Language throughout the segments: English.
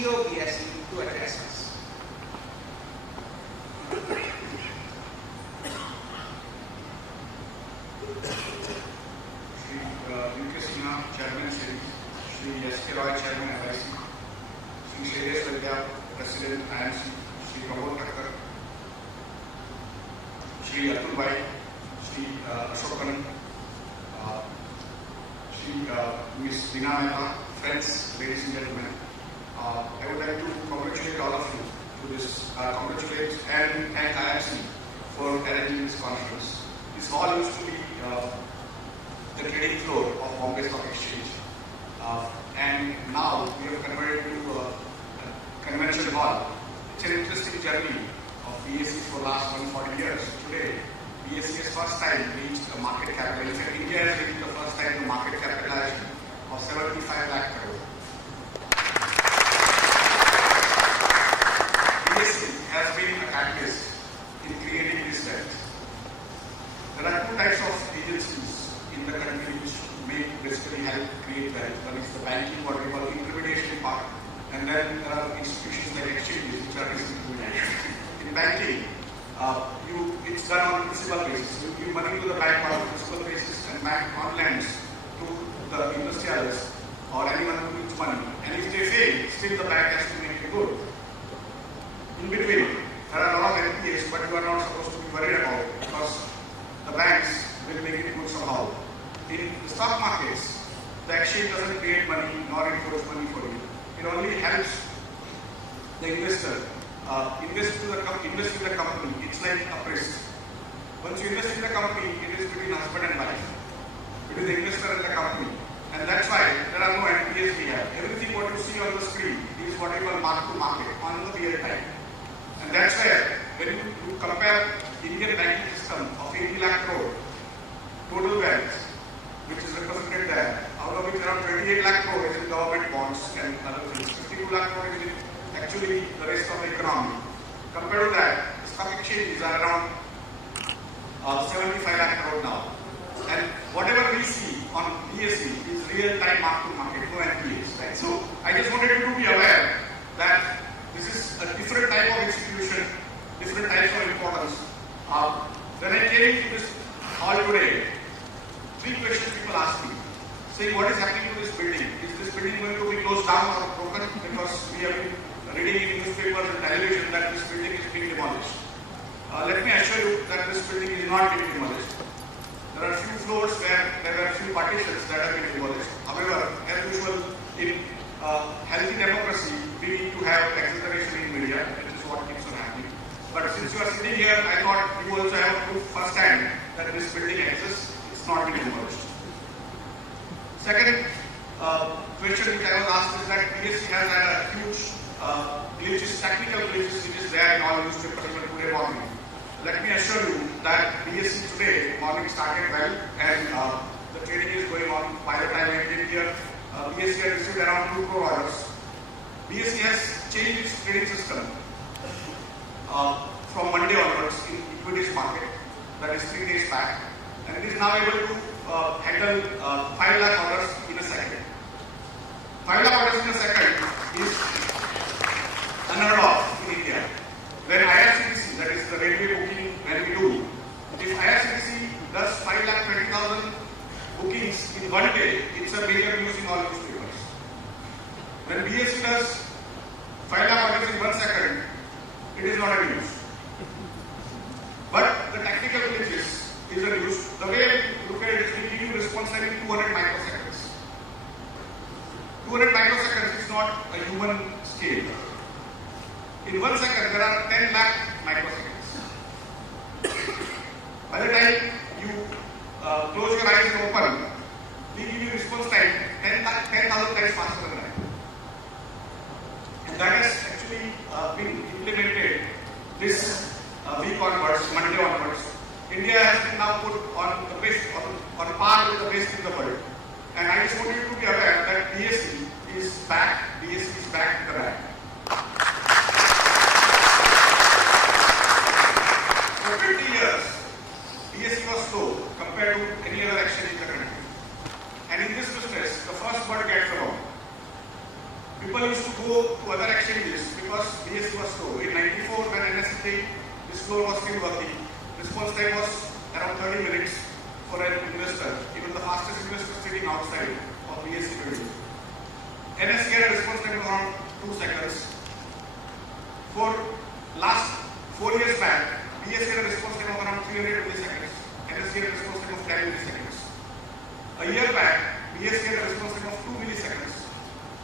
CEO BSE to address us. Chairman Shri S.K. Roy, Chairman LIC, Shri Shailesh Vidya, President IMC, Shri Prabodh Thakkar, Shri Atul Bhai, Shri Ashokan, Shri Ms. Veena Mehta, friends, ladies and gentlemen, I would like to congratulate all of you to this, congratulate and thank IMC for arranging this conference. This hall used to be the trading floor of Bombay Stock Exchange. And now we have converted to a convention hall. It's an interesting journey of BSE for the last 140 years. Today, BSE has first time reached a market capitalization. India has reached the first time the market capitalization of 75 lakh crore. BSE has been a catalyst in creating this wealth. There are two types of agencies in the country which may basically help create wealth. One is the banking, what we call intermediation part, and then there are institutions like exchanges which are disintermediation. In banking, it's done on principal basis. You give money to the bank on principal basis, and bank on lends to the industrialists or anyone who needs money. And if they fail, still the bank has to make it good. In between, there are a lot of NPAs, but you are not supposed to be worried about it because the banks will make it good somehow. In the stock markets, the exchange doesn't create money nor enforce money for you. It only helps the investor invest in the company. It's like a priest. Once you invest in the company, it is between husband and wife. Between the investor and the company. And that's why there are no NPAs we have. Everything what you see on the screen is what we call mark to market on the real time. And that's where when you compare Indian banking system of 80 lakh crore total wealth, which is represented there, out of which around 28 lakh crore is in government bonds and other things. 52 lakh crore is in actually the rest of the economy. Compared to that, the stock exchanges are around 75 lakh crore now. And whatever we see on BSE is real-time mark-to-market, no NPAs, right? So I just wanted you to be aware that this is a different type of institution, different types of importance. When I came to this hall today, 3 questions people asked me, saying what is happening to this building? Is this building going to be closed down or broken? Because we have been reading in newspapers and television that this building is being demolished. Let me assure you that this building is not being demolished. There are few floors where there are few partitions that have been demolished. However, as usual in healthy democracy, we need to have exaggeration in media, which is what keeps on happening. But since you are sitting here, I thought you also have proof firsthand that this building exists. It's not being demolished. Second question which I was asked is that BSE has had a huge glitches, technical glitches which is there in all newspapers even today morning. Let me assure you that BSE today morning started well and the trading is going on. By the time I came here, BSE has received around 2 crore orders. BSE has changed its trading system from Monday onwards in equities market, that is 3 days back, and it is now able to handle 5 lakh orders in a second. 5 lakh orders in a second is unheard of in India. When IRCTC, that is the railway booking, when we do, if IRCTC does 5,20,000 bookings in one day, it's a major news in all newspapers. When BSE does 5 lakh orders in 1 second, it is not a news. But the technical glitches is a news. The way we look at it is we give you response time in 200 microseconds. 200 microseconds is not a human scale. In 1 second, there are 10 lakh microseconds. By the time you close your eyes and open, we give you response time 10,000 times faster than that. And that has actually been implemented this week onwards, Monday onwards. India has been now put on the best, on par with the best in the world. And I just want you to be aware that BSE is back. BSE is back in the bag. For 50 years, BSE was slow compared to any other exchange in the country. And in this business, the first bird gets the worm. People used to go to other exchanges because BSE was slow. In 94, when NSE came, this floor was still working. Response time was around 30 minutes for an investor, even the fastest investor sitting outside of BSE building. NSE had a response time of around 2 seconds. For last 4 years back, BSE had a response time of around 300 milliseconds. NSE had a response time of 10 milliseconds. A year back, BSE had a response time of 2 milliseconds,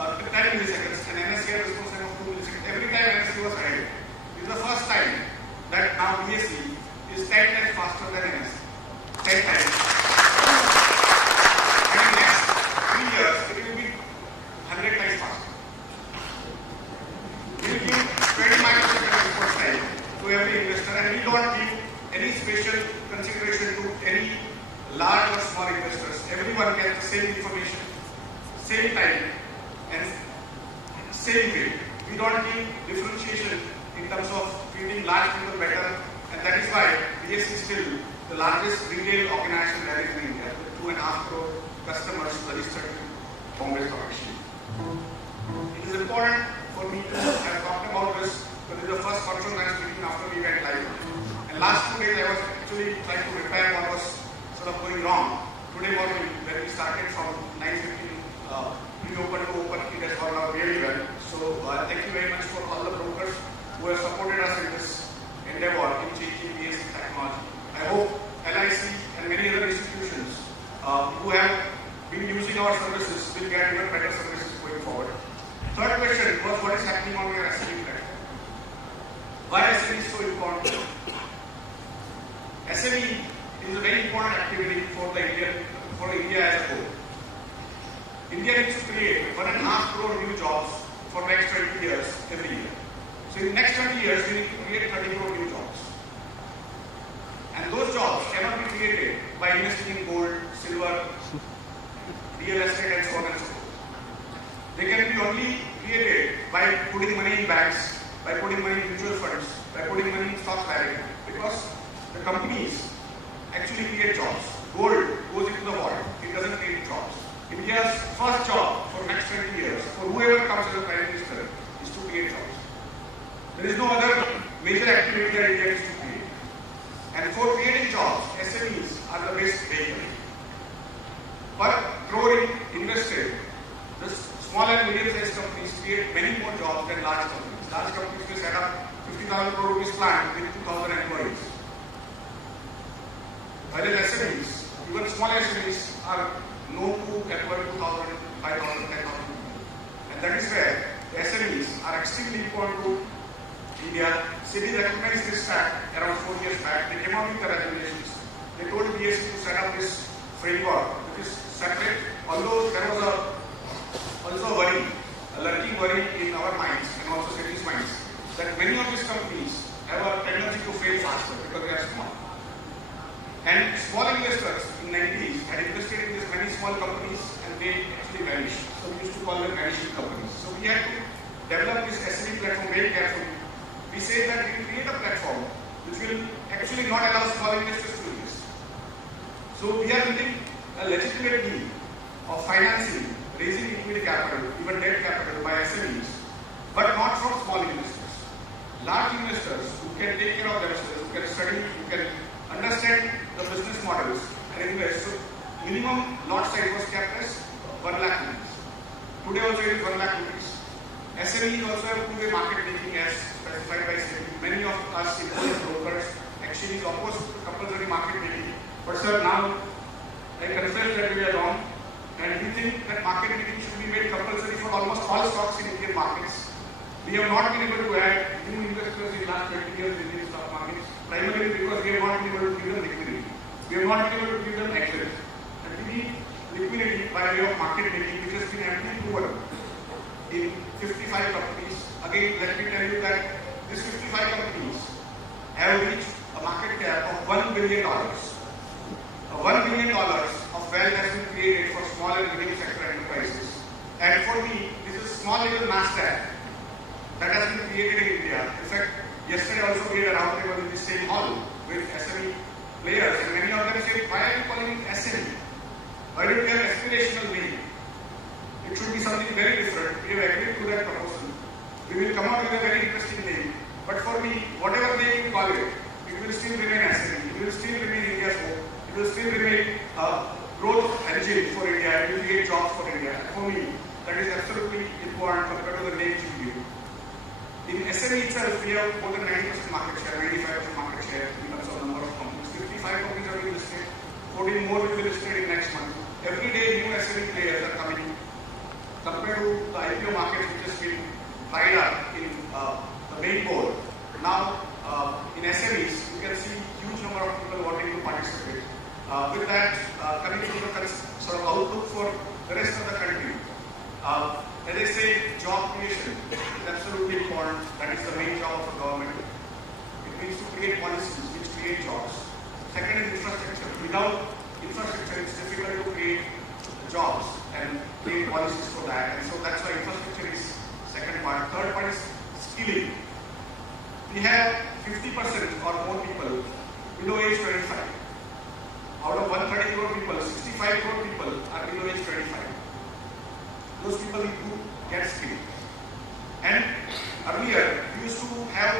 10 milliseconds, and NSE had a response time of 2 milliseconds. Every time NSE was ahead. This is the first time that now BSE is 10 times faster than NSE. 10 times. And in the next 3 years, it will be 100 times faster. We will give 20 microseconds response time to every investor, and we don't give any special consideration to any large or small investors. Everyone gets the same information, same time, and same way. We don't give differentiation in terms of treating large people better, and that is why BSE is still the largest retail organization that is in India, with 2.5 crore customers registered in Bombay Stock Exchange. It is important for me to have talked about this because it is the first conference meeting after we went live. And last 2 days I was actually trying to repair what was sort of going wrong. Today morning, when we started from 9:15, pre-open to open, it has gone out really well. So thank you very much for all the brokers who have supported us in this endeavor in changing BSE technology. I hope LIC and many other institutions who have been using our services will get even better services going forward. Third question was what is happening on your SME platform? Why SME is so important? SME is a very important activity for India as a whole. India needs to create 1.5 crore new jobs for next 20 years every year. So in the next 20 years, we need to create 30 crore new jobs. And those jobs cannot be created by investing in gold, silver, real estate and so on and so forth. They can be only created by putting money in banks, by putting money in mutual funds, by putting money in stock market, because the companies actually create jobs. Gold goes into the water, it doesn't create jobs. India's first job for next 20 years, for whoever comes as a Prime Minister, is to create jobs. There is no other major activity that India needs to create. And for creating jobs, SMEs are the best vehicle. Per crore invested, the small and medium-sized companies create many more jobs than large companies. Large companies will set up 50,000 crore rupees plant with 2,000 employees. Whereas SMEs, even small SMEs are known to employ 2,000, 5,000, 10,000 people. And that is where the SMEs are extremely important to India. SEBI recognized this fact around 4 years back. They came out with the regulations. They told BSE to set up this framework, which is separate, although there was also a worry, a lurking worry in our minds and also SEBI's minds, that many of these companies have a tendency to fail faster because they are small. And small investors in the 90s had invested in these many small companies and they actually vanished. So we used to call them vanishing companies. So we had to develop this SME platform very carefully. We say that we will create a platform which will actually not allow small investors to invest. So we are meeting a legitimate need of financing, raising equity capital, even debt capital by SMEs, but not from small investors. Large investors who can take care of themselves, who can study, who can understand the business models and invest. So minimum lot size was kept as 1 lakh rupees. Today also it is 1 lakh rupees. SMEs also have two-way market making as specified by SEBI. Many of us important brokers actually oppose compulsory market making. But sir, now I confess that we are wrong and we think that market making should be made compulsory for almost all stocks in Indian markets. We have not been able to add new investors in last 20 years in Indian stock markets, primarily because we have not been able to give them liquidity. We have not been able to give them access. And we need liquidity by way of market making, which has been amply proven in 55 companies. Again, let me tell you that these 55 companies have reached a market cap of $1 billion. $1 billion of wealth has been created for small and medium sector enterprises. And for me, this is small little NASDAQ that has been created in India. In fact, yesterday I also made a roundtable in the same hall with SME players, and many of them say, why are you calling it SME? Why don't you have aspirational name? It should be something something very different. We have agreed to that proposal. We will come out with a very interesting name. But for me, whatever name you call it, it will still remain SME. It will still remain India's hope. It will still remain a growth engine for India. It will create jobs for India. For me, that is absolutely important compared to the name you give. In SME itself, we have more than 90% market share, 95% market share in terms of number of companies. 55 companies are being listed, 14 more will be listed in next month. Every day, new SME players are coming. Compared to the IPO market, which has been dried up in the main board, now in SMEs, you can see huge number of people wanting to participate. With that, coming to the sort of outlook for the rest of the country. As I say, job creation is absolutely important. That is the main job of the government. It means to create policies which create jobs. Second is infrastructure. Without infrastructure, it's difficult to create jobs and create policies for that. And so that's why infrastructure is second part. Third part is skilling. We have 50% or more people below age 25. Out of 130 crore people, 65 crore people are below age 25. Those people need to get skilled. And earlier, we used to have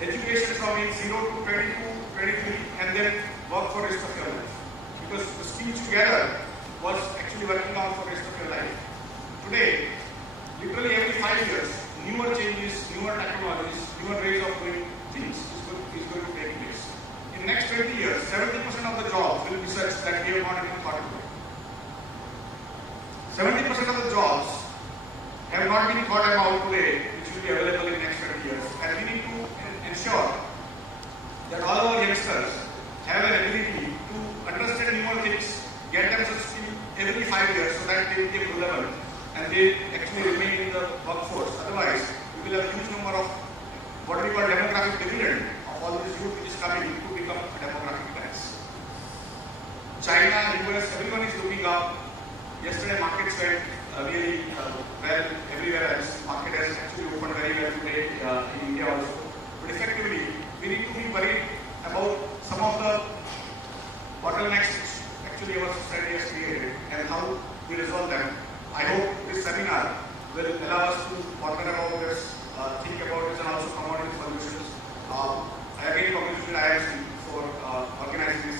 education from age 0 to 22, 23, and then work for the rest of your life. Because the skill together was actually working out for the rest of your life. Today, literally every 5 years, newer changes, newer technologies, newer ways of doing things is going to take place. In the next 20 years, 70% of the jobs will be such that we have not even thought about. 70% of the jobs have not been thought about today, which will be available in the next 20 years. And we need to ensure that all our youngsters have an ability to understand newer things, get themselves skilled every 5 years so that they become relevant and they actually remain in the workforce. Otherwise, we will have a huge number of what we call demographic dividend of all this youth which is coming to become a demographic tax. China, US, everyone is looking up. Yesterday markets went really well everywhere else. Market has actually opened very well today in India also. But effectively, we need to be worried about some of the bottlenecks which actually our society has created and how we resolve them. I hope this seminar will allow us to ponder about this, think about this, and also come out with solutions. I again congratulate IISc for organizing this